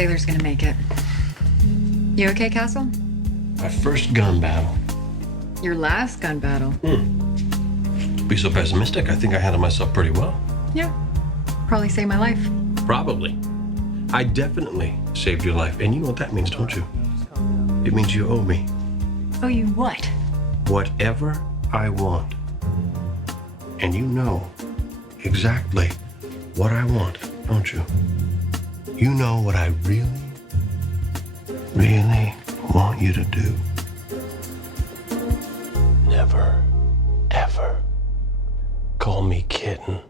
Baylor's gonna make it. You okay, Castle? My first gun battle. Your last gun battle. Be so pessimistic. I think I handled myself pretty well. Yeah. Probably saved my life. Probably. I definitely saved your life. And you know what that means, don't you? It means you owe me. Oh, you what? Whatever I want. And you know exactly what I want, don't you? You know what I really, really want you to do. Never, ever call me Kitten.